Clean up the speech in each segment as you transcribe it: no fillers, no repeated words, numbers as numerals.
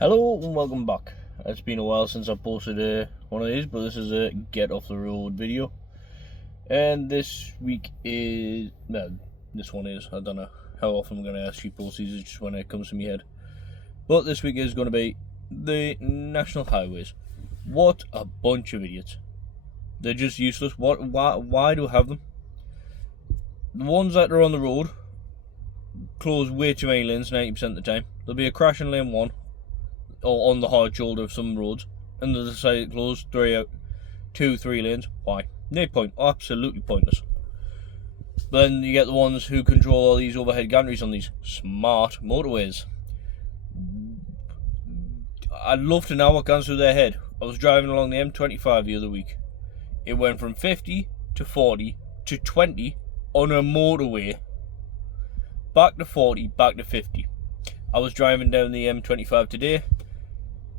Hello and welcome back. It's been a while since I've posted one of these, but this is a get off the road video. And this week is, well, this one is, I don't know how often I'm going to actually post these, it's just when it comes to my head. But this week is going to be the national highways. What a bunch of idiots. They're just useless. Why do we have them? The ones that are on the road close way too many lanes 90% of the time. There'll be a crash in lane 1 or on the hard shoulder of some roads, and they decide to close 2-3 lanes. Why? No point. Absolutely pointless. But then you get the ones who control all these overhead gantries on these smart motorways. I'd love to know what goes through their head. I was driving along the M25 the other week. It went from 50 to 40 to 20 on a motorway, back to 40, back to 50. I was driving down the M25 today.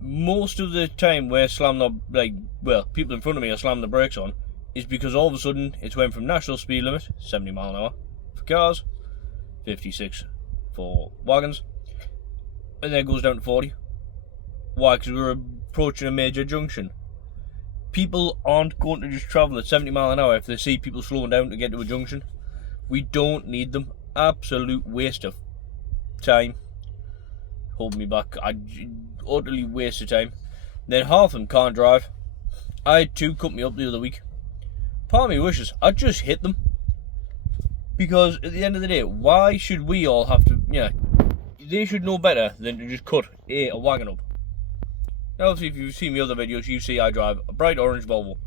Most of the time where people in front of me are slamming the brakes on is because all of a sudden it's went from national speed limit, 70 mile an hour for cars, 56 for wagons, and then it goes down to 40. Why? Because we're approaching a major junction. People aren't going to just travel at 70 mile an hour if they see people slowing down to get to a junction. We don't need them. Absolute waste of time. Hold me back. Utterly waste of time. Then half of them can't drive. I had two cut me up the other week. Part of me wishes I'd just hit them, because at the end of the day, why should we all have to? They should know better than to just cut a wagon up. Now, if you've seen my other videos, you see I drive a bright orange Volvo.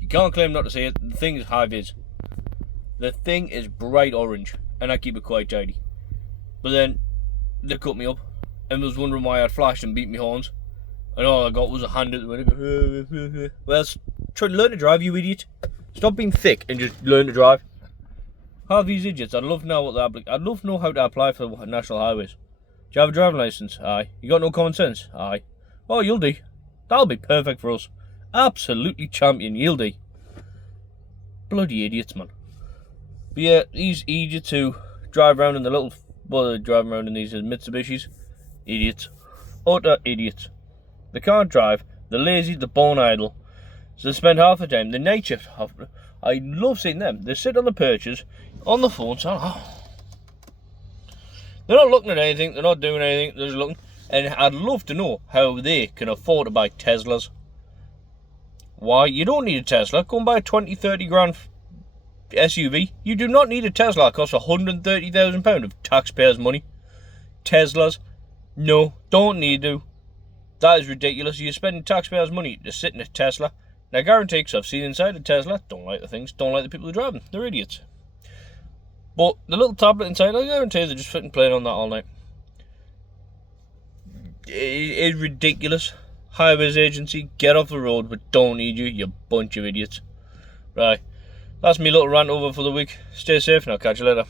You can't claim not to see it. The thing is high vis. The thing is bright orange, and I keep it quite tidy. But then they cut me up and was wondering why I'd flashed and beat me horns, and all I got was a hand at the window. Well, try to learn to drive, you idiot. Stop being thick and just learn to drive. Half these idiots, I'd love to know I'd love to know how to apply for the national highways. Do you have a driving licence? Aye. You got no common sense? Aye. Oh, you'll do. That'll be perfect for us. Absolutely champion, you'll do. Bloody idiots, man. But yeah, these idiots who drive around in the little, they're driving around in these Mitsubishis. Idiots. Utter idiots. They can't drive, they're lazy, they're born idle. So they spend half the time, the night shift. I love seeing them. They sit on the perches, on the phone, they're not looking at anything, they're not doing anything, they're just looking. And I'd love to know how they can afford to buy Teslas. Why? You don't need a Tesla. Go and buy a 20-30 grand SUV. You do not need a Tesla. It costs £130,000 of taxpayers' money. Teslas, no, don't need to. That is ridiculous. You're spending taxpayers' money to sit in a Tesla. And I guarantee, because I've seen inside a Tesla, don't like the things, don't like the people who drive them. They're idiots. But the little tablet inside, I guarantee they're just sitting playing on that all night. It is ridiculous. Highways agency, get off the road, but don't need you, you bunch of idiots. Right, that's me little rant over for the week. Stay safe and I'll catch you later.